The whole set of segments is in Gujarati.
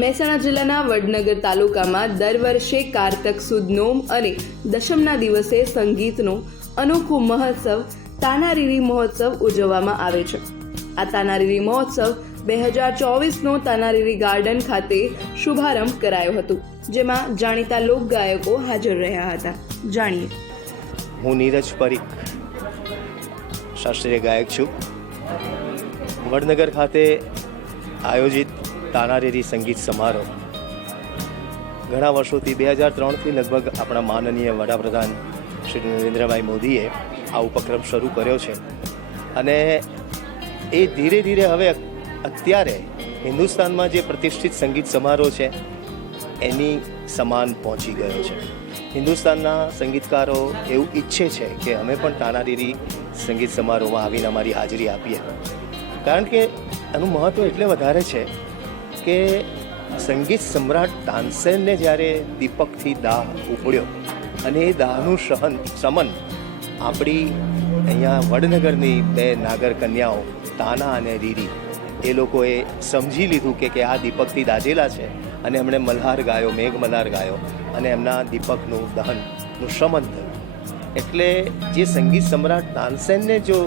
મહેસાણા જિલ્લાના વડનગર તાલુકામાં દર વર્ષે કારતક સુદ નોમ અને દશમના દિવસે સંગીતનો અનોખો મહોત્સવ તાનારીરી મહોત્સવ ઉજવવામાં આવે છે. આ તાનારીરી મહોત્સવ બે હજાર ચોવીસનો તાનારીરી ગાર્ડન ખાતે શુભારંભ કરાયો હતો, જેમાં જાણીતા લોકગાયકો હાજર રહ્યા હતા. જાણીએ. હું નીરજ પરીખ, શાસ્ત્રીય ગાયક છું. વડનગર ખાતે આયોજિત તાનારીરી સંગીત સમારોહ. ઘણા વર્ષોથી બે હજાર ત્રણથી લગભગ આપણા માનનીય વડાપ્રધાન શ્રી નરેન્દ્રભાઈ મોદીએ આ ઉપક્રમ શરૂ કર્યો છે. અને એ ધીરે ધીરે હવે અત્યારે હિન્દુસ્તાનમાં જે પ્રતિષ્ઠિત સંગીત સમારોહ છે, એની સમાન પહોંચી ગયો છે. હિન્દુસ્તાનના સંગીતકારો એવું ઈચ્છે છે કે અમે પણ તાનારીરી સંગીત સમારોહમાં આવીને અમારી હાજરી આપીએ. કારણ કે એનું મહત્ત્વ એટલે વધારે છે કે સંગીત સમ્રાટ તાનસેનને જ્યારે દીપકથી દાહ ઉપડ્યો અને એ દાહનું સહન સમન આપણી અહીંયા વડનગરની બે નાગર કન્યાઓ તાના અને રીરી, એ લોકોએ સમજી લીધું કે કે આ દીપકથી દાજેલા છે અને એમણે મલ્હાર ગાયો, મેઘ મલ્હાર ગાયો અને એમના દીપકનું દહનનું શમન થયું. એટલે જે સંગીત સમ્રાટ તાનસેનને જો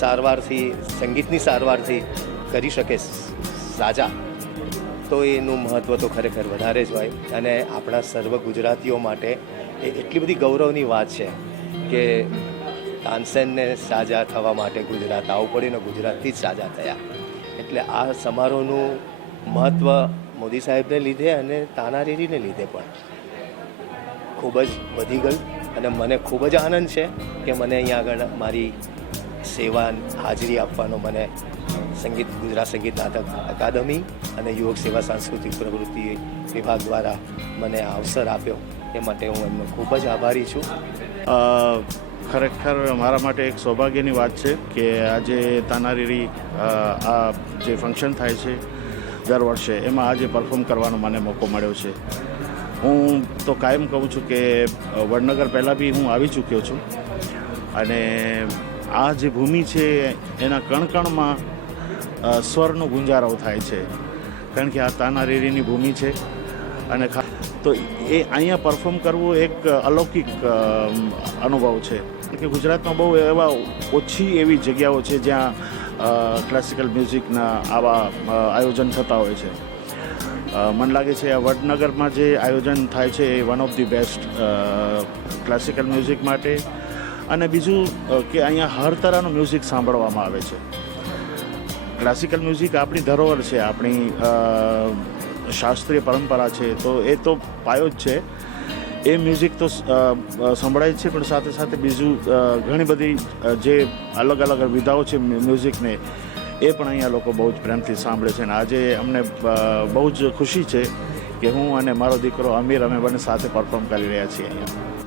સારવારથી, સંગીતની સારવારથી કરી શકે સાજા તો એનું મહત્ત્વ તો ખરેખર વધારે જ હોય. અને આપણા સર્વ ગુજરાતીઓ માટે એ એટલી બધી ગૌરવની વાત છે કે તાનસેનને સાજા થવા માટે ગુજરાત આવવું પડ્યું ને ગુજરાતથી જ સાજા થયા. એટલે આ સમારોહનું મહત્ત્વ મોદી સાહેબને લીધે અને તાનારીરીને લીધે પણ. ખૂબ જ વધી ગયું અને મને ખૂબ જ આનંદ છે કે મને અહીંયા આગળ મારી સેવા હાજરી આપવાનો મને સંગીત, ગુજરાત સંગીત નાટક અકાદમી અને યુવક સેવા સાંસ્કૃતિક પ્રવૃત્તિ વિભાગ દ્વારા મને આ અવસર આપ્યો. એ માટે હું એમનો ખૂબ જ આભારી છું. ખરેખર મારા માટે એક સૌભાગ્યની વાત છે કે આજે તાનારીરી આ જે ફંક્શન થાય છે દર વર્ષે, એમાં આજે પરફોર્મ કરવાનો મને મોકો મળ્યો છે. હું તો કાયમ કહું છું કે વડનગર પહેલાં બી હું આવી ચૂક્યો છું. અને આ જે ભૂમિ છે, એના કણકણમાં સ્વરનો ગુંજારો થાય છે. કારણ કે આ તાનારીરીની ભૂમિ છે. અને તો એ અહીંયા પરફોર્મ કરવું એક અલૌકિક અનુભવ છે. કે ગુજરાતમાં બહુ એવા ઓછી એવી જગ્યાઓ છે જ્યાં ક્લાસિકલ મ્યુઝિકના આવા આયોજન થતા હોય છે. મને લાગે છે આ વડનગરમાં જે આયોજન થાય છે એ one of the best classical music માટે. અને બીજું કે અહીંયા હર તરહનું મ્યુઝિક સાંભળવામાં આવે છે. ક્લાસિકલ મ્યુઝિક આપણી ધરોહર છે, આપણી શાસ્ત્રીય પરંપરા છે, તો એ તો પાયો જ છે. એ મ્યુઝિક તો સંભળાય છે, પણ સાથે સાથે બીજું ઘણી બધી જે અલગ અલગ વિધાઓ છે મ્યુઝિકને એ પણ અહીંયા લોકો બહુ જ પ્રેમથી સાંભળે છે. અને આજે અમને બહુ જ ખુશી છે કે હું અને મારો દીકરો અમીર અમે બંને સાથે પરફોર્મ કરી રહ્યા છીએ અહીંયા.